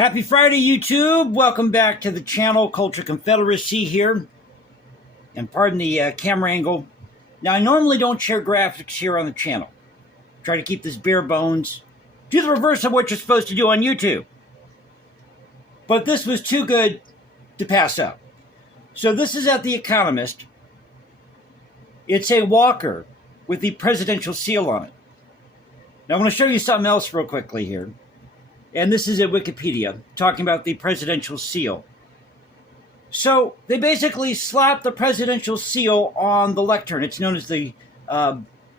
Happy Friday, YouTube. Welcome back to the channel. Culture Confederacy here. And pardon the camera angle. Now, I normally don't share graphics here on the channel. Try to keep this bare bones. Do the reverse of what you're supposed to do on YouTube. But this was too good to pass up. So this is at The Economist. It's a walker with the presidential seal on it. Now, I want to show you something else real quickly here. And this is at Wikipedia, talking about the presidential seal. So they basically slapped the presidential seal on the lectern. It's known as the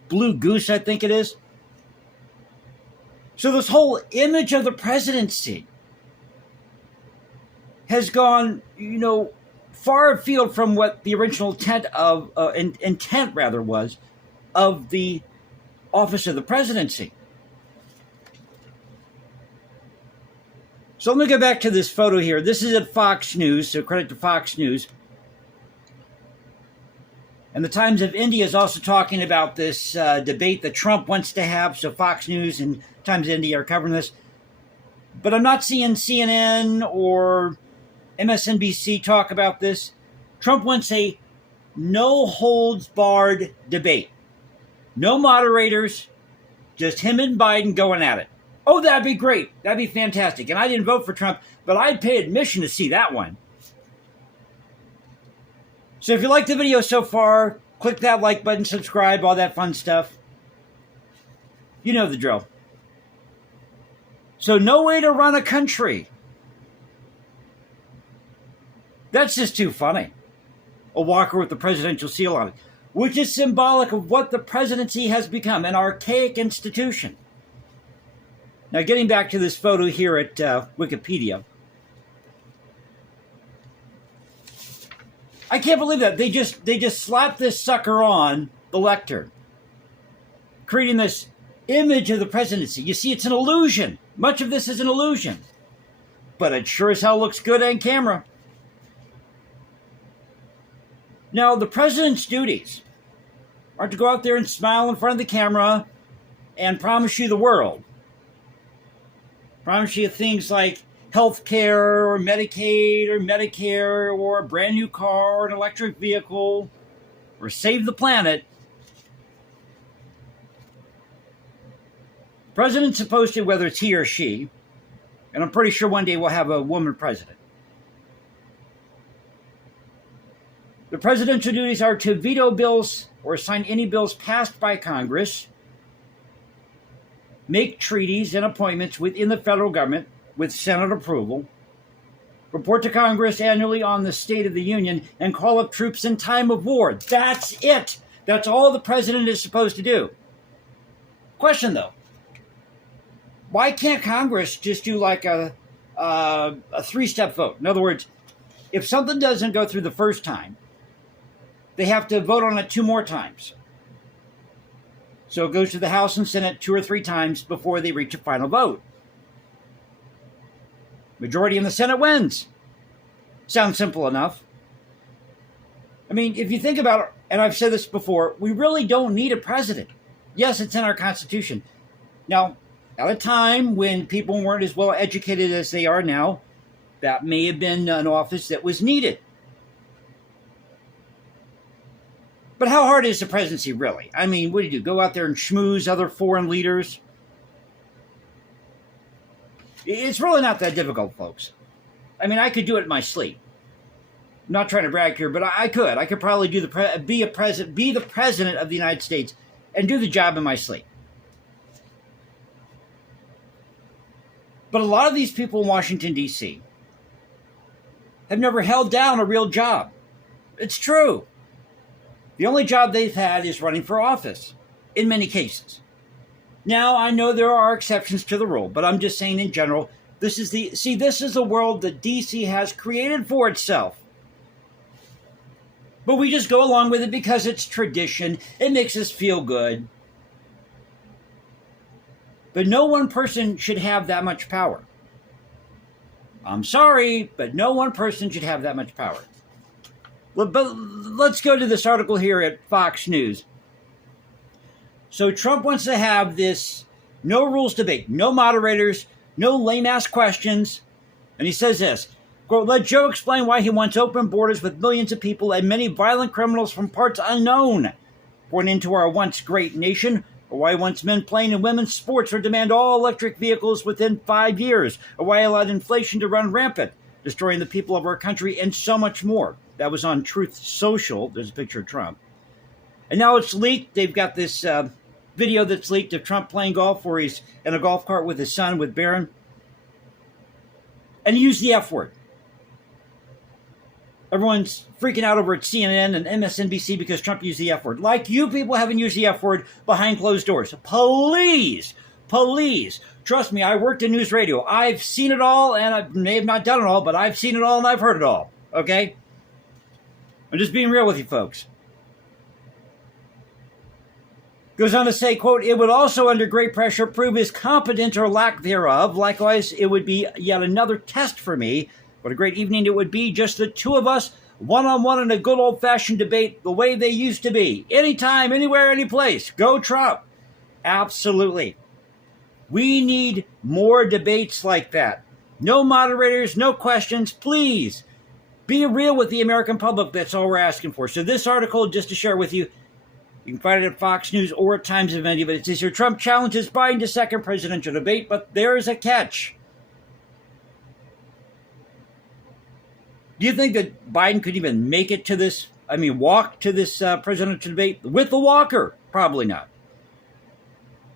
Blue Goose, I think it is. So this whole image of the presidency has gone, far afield from what the original intent was of the office of the presidency. So let me go back to this photo here. This is at Fox News, so credit to Fox News. And the Times of India is also talking about this debate that Trump wants to have, so Fox News and Times of India are covering this. But I'm not seeing CNN or MSNBC talk about this. Trump wants a no-holds-barred debate. No moderators, just him and Biden going at it. Oh, that'd be great. That'd be fantastic. And I didn't vote for Trump, but I'd pay admission to see that one. So if you liked the video so far, click that like button, subscribe, all that fun stuff. You know the drill. So no way to run a country. That's just too funny. A walker with the presidential seal on it, which is symbolic of what the presidency has become, an archaic institution. Now, getting back to this photo here at Wikipedia. I can't believe that. They just slapped this sucker on the lectern, creating this image of the presidency. You see, it's an illusion. Much of this is an illusion. But it sure as hell looks good on camera. Now, the president's duties are to go out there and smile in front of the camera and promise you the world. Promise you things like health care or Medicaid or Medicare or a brand new car or an electric vehicle or save the planet. The president's supposed to, whether it's he or she, and I'm pretty sure one day we'll have a woman president. The presidential duties are to veto bills or sign any bills passed by Congress, make treaties and appointments within the federal government with Senate approval, report to Congress annually on the state of the union, and call up troops in time of war. That's it. That's all the president is supposed to do. Question, though. Why can't Congress just do like a three-step vote? In other words, if something doesn't go through the first time, they have to vote on it 2 more times. So it goes to the House and Senate 2 or 3 times before they reach a final vote. Majority in the Senate wins. Sounds simple enough. I mean, if you think about it, and I've said this before, we really don't need a president. Yes, it's in our Constitution. Now, at a time when people weren't as well educated as they are now, that may have been an office that was needed. But how hard is the presidency, really? I mean, what do you do? Go out there and schmooze other foreign leaders? It's really not that difficult, folks. I mean, I could do it in my sleep. I'm not trying to brag here, but I could. I could probably be the president of the United States and do the job in my sleep. But a lot of these people in Washington, D.C. have never held down a real job. It's true. The only job they've had is running for office, in many cases. Now, I know there are exceptions to the rule, but I'm just saying in general, this is the world that D.C. has created for itself. But we just go along with it because it's tradition. It makes us feel good. But no one person should have that much power. I'm sorry, but no one person should have that much power. But let's go to this article here at Fox News. So Trump wants to have this no rules debate, no moderators, no lame-ass questions. And he says this, quote, let Joe explain why he wants open borders with millions of people and many violent criminals from parts unknown born into our once great nation, or why he wants men playing in women's sports or demand all electric vehicles within 5 years, or why he allowed inflation to run rampant, destroying the people of our country, and so much more. That was on Truth Social. There's a picture of Trump. And now it's leaked. They've got this video that's leaked of Trump playing golf where he's in a golf cart with his son, with Barron. And he used the F word. Everyone's freaking out over at CNN and MSNBC because Trump used the F word. Like you people haven't used the F word behind closed doors. Please, please. Trust me, I worked in news radio. I've seen it all, and I may have not done it all, but I've seen it all and I've heard it all. Okay? I'm just being real with you folks. Goes on to say, quote, it would also, under great pressure, prove his competence or lack thereof. Likewise, it would be yet another test for me. What a great evening it would be, just the two of us, one-on-one in a good old-fashioned debate, the way they used to be. Anytime, anywhere, any place. Go Trump. Absolutely. We need more debates like that. No moderators, no questions. Please, be real with the American public. That's all we're asking for. So this article, just to share with you, you can find it at Fox News or at Times of India, but it says here, Trump challenges Biden to second presidential debate, but there is a catch. Do you think that Biden could even make it to this, walk to this presidential debate with the walker? Probably not.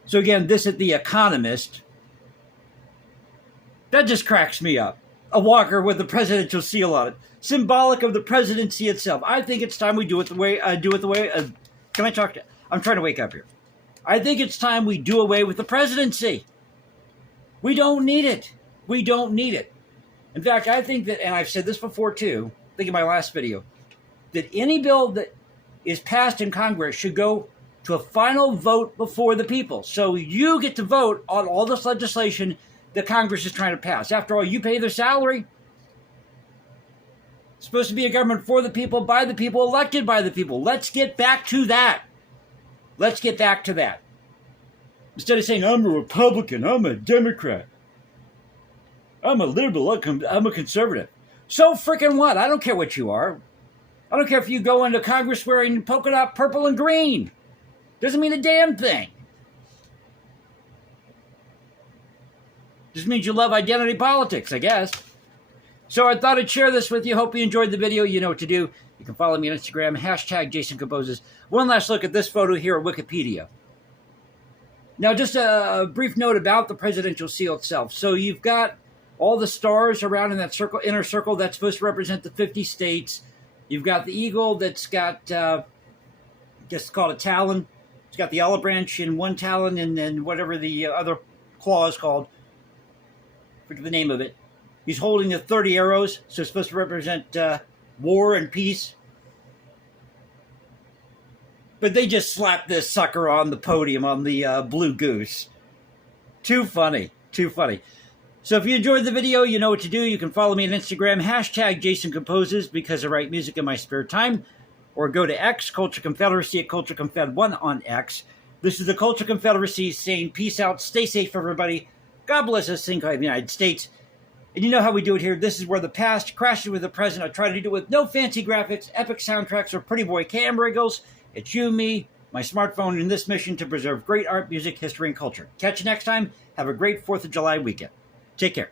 So again, this at The Economist. That just cracks me up. A walker with the presidential seal on it. Symbolic of the presidency itself. I think it's time we do it the way, can I talk to, I'm trying to wake up here. I think it's time we do away with the presidency. We don't need it. We don't need it. In fact, I think that, and I've said this before too, I think in my last video, that any bill that is passed in Congress should go to a final vote before the people. So you get to vote on all this legislation that Congress is trying to pass. After all, you pay their salary. It's supposed to be a government for the people, by the people, elected by the people. Let's get back to that. Let's get back to that. Instead of saying, I'm a Republican, I'm a Democrat, I'm a liberal, I'm a conservative. So freaking what? I don't care what you are. I don't care if you go into Congress wearing polka dot purple and green. Doesn't mean a damn thing. Just means you love identity politics, I guess. So I thought I'd share this with you. Hope you enjoyed the video. You know what to do. You can follow me on Instagram, hashtag Jason Composes. One last look at this photo here at Wikipedia. Now, just a brief note about the presidential seal itself. So you've got all the stars around in that circle, inner circle, that's supposed to represent the 50 states. You've got the eagle that's got, just called a talon. It's got the olive branch in one talon and then whatever the other claw is called. Forget the name of it. He's holding the 30 arrows, so it's supposed to represent war and peace. But they just slapped this sucker on the podium on the blue goose. Too funny. Too funny. So if you enjoyed the video, you know what to do. You can follow me on Instagram, hashtag Jason Composes, because I write music in my spare time. Or go to X, Culture Confederacy at Culture Confed1 on X. This is the Culture Confederacy saying peace out, stay safe, everybody. God bless us, think of the United States. And you know how we do it here. This is where the past crashes with the present. I try to do it with no fancy graphics, epic soundtracks, or pretty boy cam wriggles. It's you, me, my smartphone, in this mission to preserve great art, music, history, and culture. Catch you next time. Have a great 4th of July weekend. Take care.